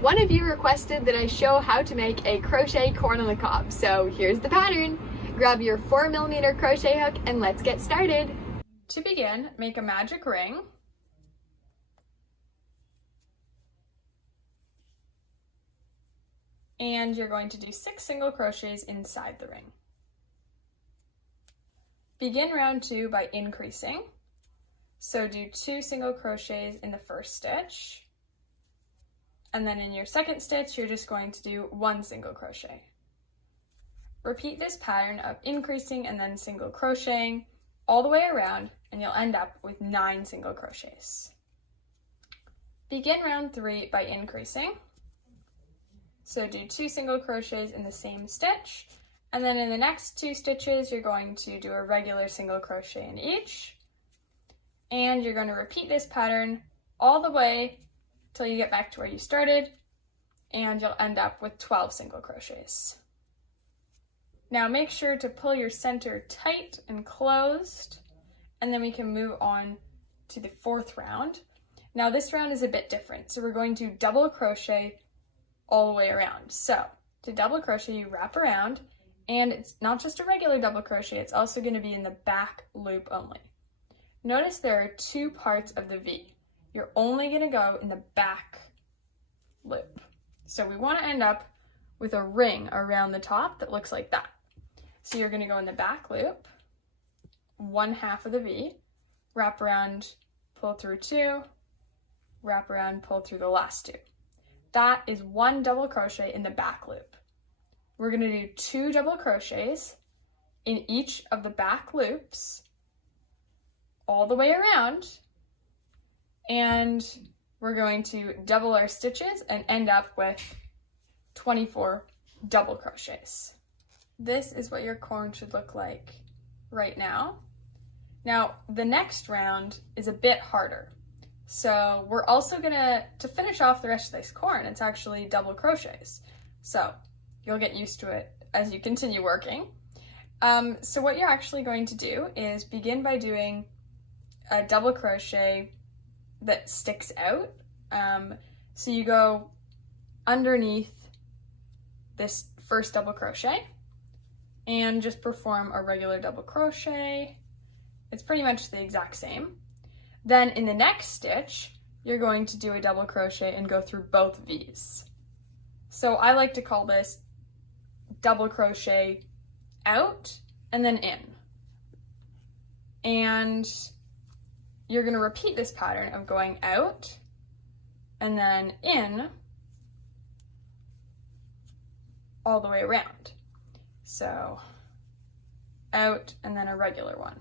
One of you requested that I show how to make a crochet corn on the cob, so here's the pattern. Grab your 4mm crochet hook and let's get started. To begin, make a magic ring. And you're going to do 6 single crochets inside the ring. Begin round 2 by increasing. So do 2 single crochets in the first stitch. And then in your second stitch, you're just going to do 1 single crochet. Repeat this pattern of increasing and then single crocheting all the way around, and you'll end up with 9 single crochets. Begin round 3 by increasing. So do 2 single crochets in the same stitch, and then in the next 2 stitches, you're going to do a regular single crochet in each. And you're going to repeat this pattern all the way till you get back to where you started, and you'll end up with 12 single crochets. Now make sure to pull your center tight and closed, and then we can move on to the 4th round. Now this round is a bit different, so we're going to double crochet all the way around. So to double crochet, you wrap around, and it's not just a regular double crochet, it's also going to be in the back loop only. Notice there are 2 parts of the V. You're only going to go in the back loop. So we want to end up with a ring around the top that looks like that. So you're going to go in the back loop, 1/2 of the V, wrap around, pull through 2, wrap around, pull through the last 2. That is 1 double crochet in the back loop. We're going to do 2 double crochets in each of the back loops all the way around, and we're going to double our stitches and end up with 24 double crochets. This is what your corn should look like right now. Now, the next round is a bit harder. So we're also gonna, to finish off the rest of this corn, it's actually double crochets. So you'll get used to it as you continue working. So what you're actually going to do is begin by doing a double crochet that sticks out. So you go underneath this first double crochet and just perform a regular double crochet. It's pretty much the exact same. Then in the next stitch, you're going to do a double crochet and go through both V's. So I like to call this double crochet out and then in. And you're going to repeat this pattern of going out and then in all the way around. So out and then a regular one.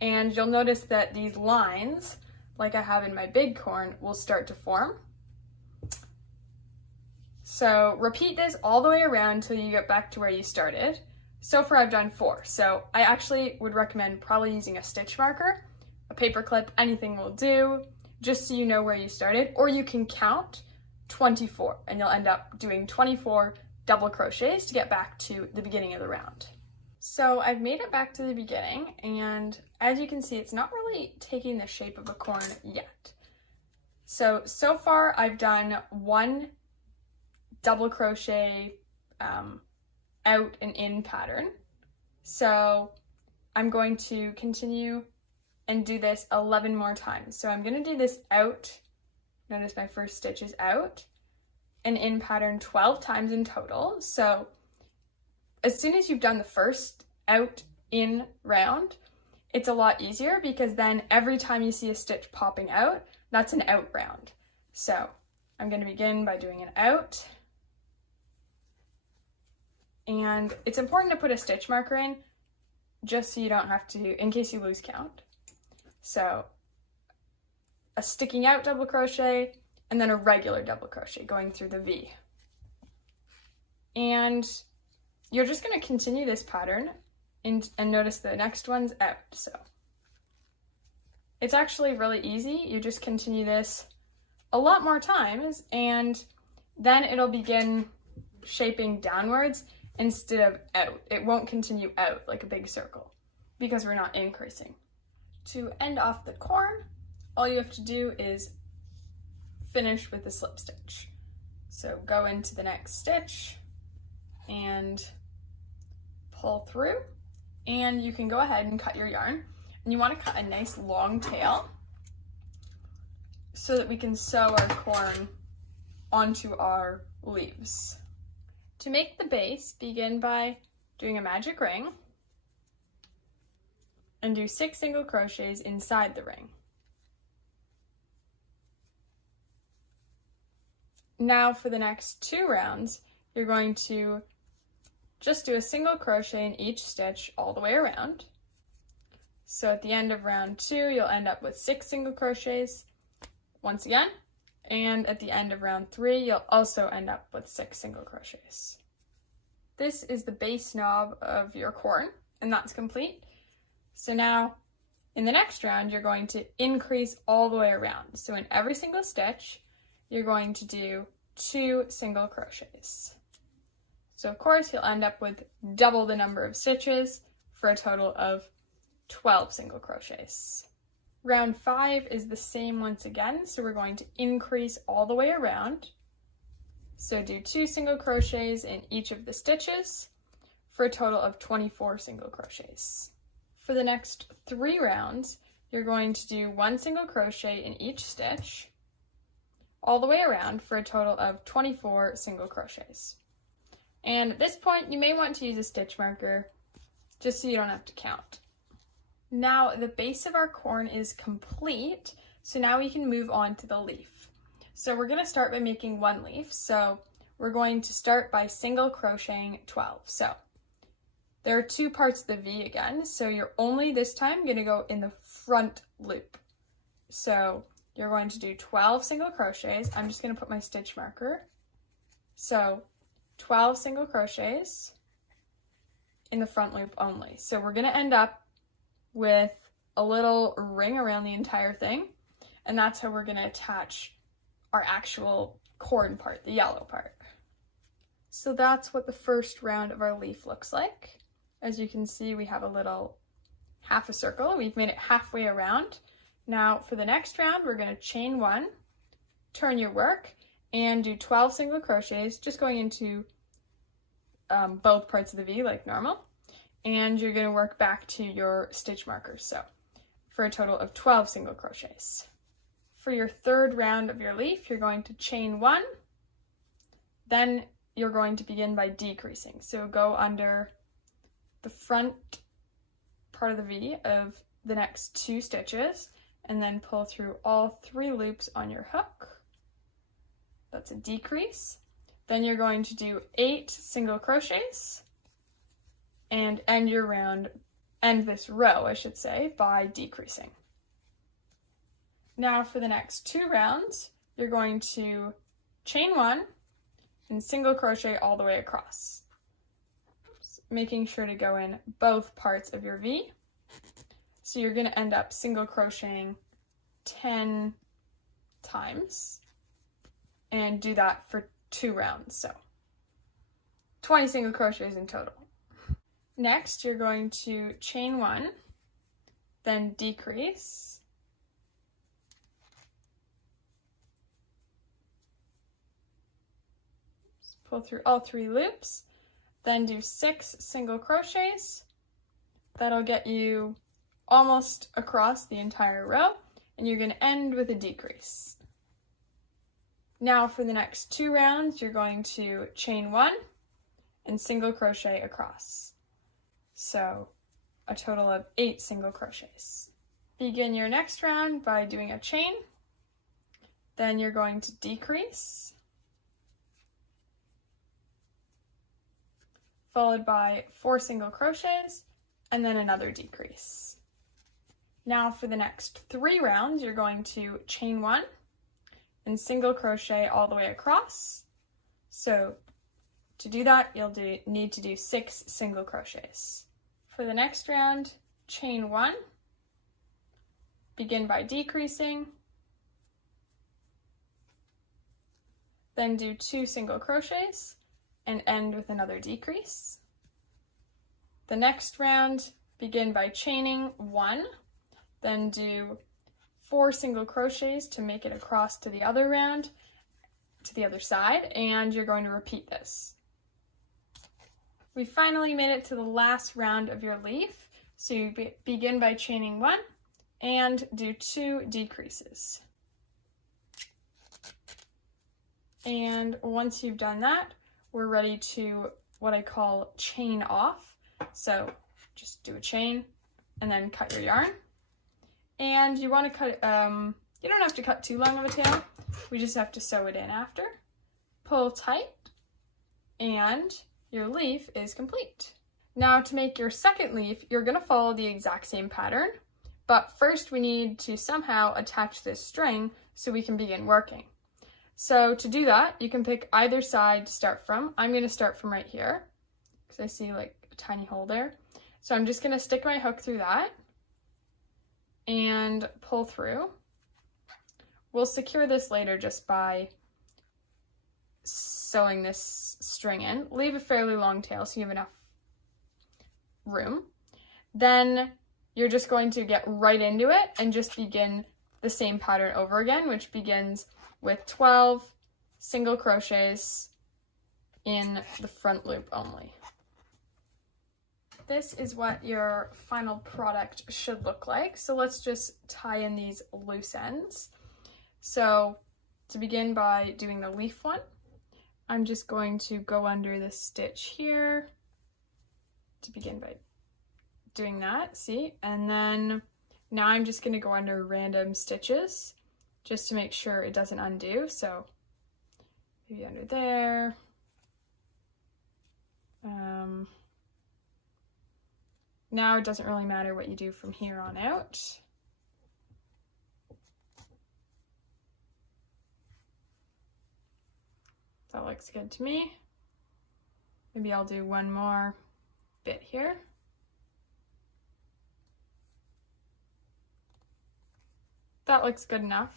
And you'll notice that these lines, like I have in my big corn, will start to form. So repeat this all the way around until you get back to where you started. So far I've done 4. So I actually would recommend probably using a stitch marker, a paper clip, anything will do, just so you know where you started. Or you can count 24 and you'll end up doing 24 double crochets to get back to the beginning of the round. So I've made it back to the beginning, and as you can see, it's not really taking the shape of a corn yet. So far I've done 1 double crochet out and in pattern. So I'm going to continue and do this 11 more times. So I'm going to do this out, notice my first stitch is out, and in pattern 12 times in total. So as soon as you've done the first out in round, it's a lot easier because then every time you see a stitch popping out, that's an out round. So I'm going to begin by doing an out. And it's important to put a stitch marker in just so you don't have to, in case you lose count. So a sticking out double crochet and then a regular double crochet going through the V. And you're just going to continue this pattern and notice the next one's out. So it's actually really easy. You just continue this a lot more times and then it'll begin shaping downwards instead of out. It won't continue out like a big circle because we're not increasing. To end off the corn, all you have to do is finished with the slip stitch. So go into the next stitch and pull through, and you can go ahead and cut your yarn. And you want to cut a nice long tail so that we can sew our corn onto our leaves. To make the base, begin by doing a magic ring and do 6 single crochets inside the ring. Now for the next 2 rounds, you're going to just do a single crochet in each stitch all the way around. So at the end of round 2, you'll end up with 6 single crochets once again, and at the end of round 3, you'll also end up with 6 single crochets. This is the base knob of your corn, and that's complete. So now in the next round, you're going to increase all the way around. So in every single stitch, you're going to do 2 single crochets. So of course, you'll end up with double the number of stitches for a total of 12 single crochets. Round 5 is the same once again, so we're going to increase all the way around. So do 2 single crochets in each of the stitches for a total of 24 single crochets. For the next 3 rounds, you're going to do 1 single crochet in each stitch all the way around for a total of 24 single crochets. And at this point, you may want to use a stitch marker just so you don't have to count. Now the base of our corn is complete, so now we can move on to the leaf. So we're going to start by making 1 leaf. So we're going to start by single crocheting 12. So there are 2 parts of the V again, so you're only this time going to go in the front loop. So you're going to do 12 single crochets. I'm just going to put my stitch marker. So 12 single crochets in the front loop only. So we're going to end up with a little ring around the entire thing, and that's how we're going to attach our actual corn part, the yellow part. So that's what the first round of our leaf looks like. As you can see, we have a little half a circle. We've made it halfway around. Now for the next round, we're going to chain 1, turn your work, and do 12 single crochets, just going into both parts of the V like normal. And you're going to work back to your stitch markers, so for a total of 12 single crochets. For your third round of your leaf, you're going to chain 1, then you're going to begin by decreasing. So go under the front part of the V of the next 2 stitches, and then pull through all 3 loops on your hook. That's a decrease. Then you're going to do 8 single crochets, and end this row, I should say, by decreasing. Now for the next 2 rounds, you're going to chain 1 and single crochet all the way across, making sure to go in both parts of your V. So you're going to end up single crocheting 10 times and do that for 2 rounds, so 20 single crochets in total. Next, you're going to chain 1, then decrease, pull through all 3 loops, then do 6 single crochets. That'll get you almost across the entire row, and you're going to end with a decrease. Now for the next 2 rounds, you're going to chain 1 and single crochet across. So a total of 8 single crochets. Begin your next round by doing a chain, then you're going to decrease, followed by 4 single crochets, and then another decrease. Now for the next 3 rounds, you're going to chain 1 and single crochet all the way across. So to do that, you'll need to do 6 single crochets. For the next round, chain 1, begin by decreasing, then do 2 single crochets and end with another decrease. The next round, begin by chaining 1, then do 4 single crochets to make it across to the other round, to the other side, and you're going to repeat this. We finally made it to the last round of your leaf, so you begin by chaining 1 and do 2 decreases. And once you've done that, we're ready to what I call chain off. So just do a chain and then cut your yarn. And you want to cut, you don't have to cut too long of a tail. We just have to sew it in after. Pull tight and your leaf is complete. Now to make your second leaf, you're going to follow the exact same pattern, but first we need to somehow attach this string so we can begin working. So to do that, you can pick either side to start from. I'm going to start from right here because I see like a tiny hole there. So I'm just going to stick my hook through that and pull through. We'll secure this later just by sewing this string in. Leave a fairly long tail so you have enough room. Then you're just going to get right into it and just begin the same pattern over again, which begins with 12 single crochets in the front loop only. This is what your final product should look like. So let's just tie in these loose ends. So to begin by doing the leaf one, I'm just going to go under this stitch here to begin by doing that, see? And then now I'm just gonna go under random stitches just to make sure it doesn't undo. So maybe under there. Now it doesn't really matter what you do from here on out. That looks good to me. Maybe I'll do one more bit here. That looks good enough.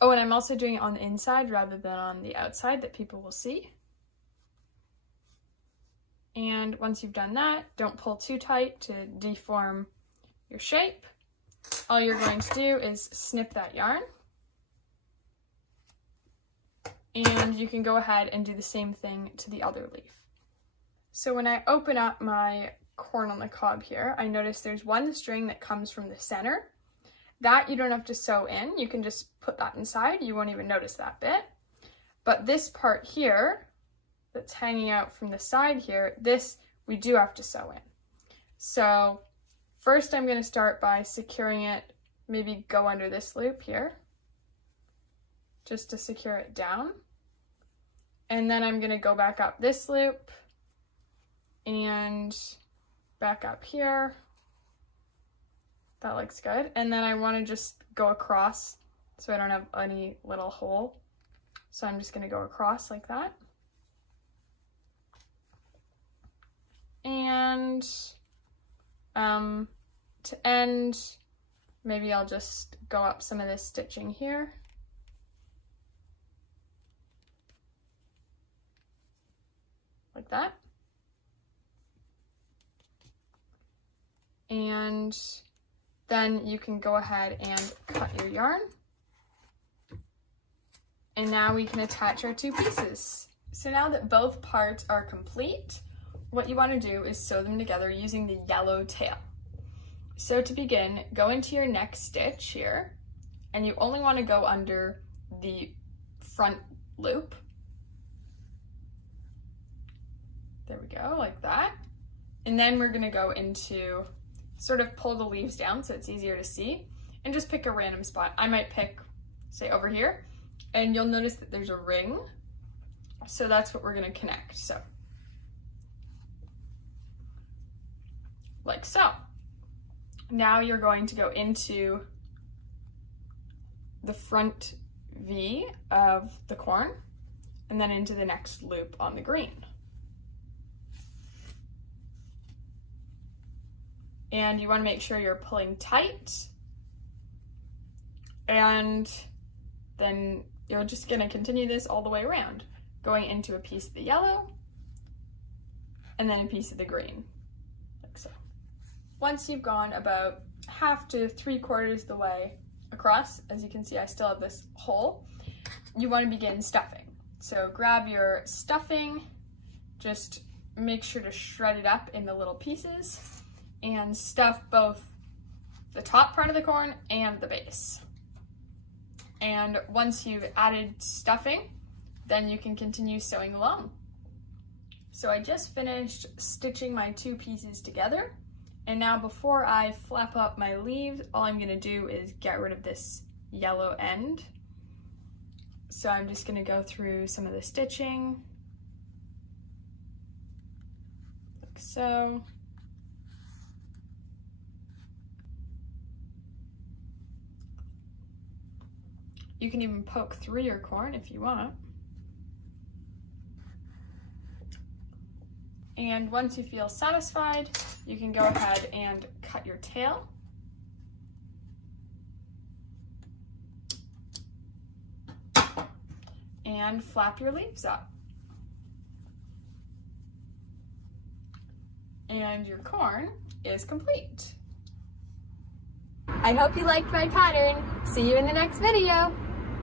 Oh, and I'm also doing it on the inside rather than on the outside that people will see. And once you've done that, don't pull too tight to deform your shape. All you're going to do is snip that yarn. And you can go ahead and do the same thing to the other leaf. So when I open up my corn on the cob here, I notice there's one string that comes from the center. That you don't have to sew in, you can just put that inside, you won't even notice that bit. But this part here, that's hanging out from the side here, this we do have to sew in. So first I'm going to start by securing it, maybe go under this loop here, just to secure it down. And then I'm going to go back up this loop and back up here. That looks good. And then I want to just go across so I don't have any little hole. So I'm just going to go across like that. And to end, maybe I'll just go up some of this stitching here. Like that. And then you can go ahead and cut your yarn. And now we can attach our two pieces. So now that both parts are complete, what you want to do is sew them together using the yellow tail. So to begin, go into your next stitch here, and you only want to go under the front loop. There we go, like that. And then we're going to go into, sort of pull the leaves down so it's easier to see, and just pick a random spot. I might pick, say, over here, and you'll notice that there's a ring. So that's what we're going to connect. So, like so. Now you're going to go into the front V of the corn, and then into the next loop on the green. And you want to make sure you're pulling tight, and then you're just going to continue this all the way around, going into a piece of the yellow and then a piece of the green, like so. Once you've gone about half to 3/4 the way across, as you can see I still have this hole, you want to begin stuffing. So grab your stuffing, just make sure to shred it up into little pieces and stuff both the top part of the corn and the base. And once you've added stuffing, then you can continue sewing along. So I just finished stitching my 2 pieces together, and now before I flap up my leaves, all I'm gonna do is get rid of this yellow end. So I'm just gonna go through some of the stitching, like so. You can even poke through your corn if you want. And once you feel satisfied, you can go ahead and cut your tail. And flap your leaves up. And your corn is complete. I hope you liked my pattern. See you in the next video.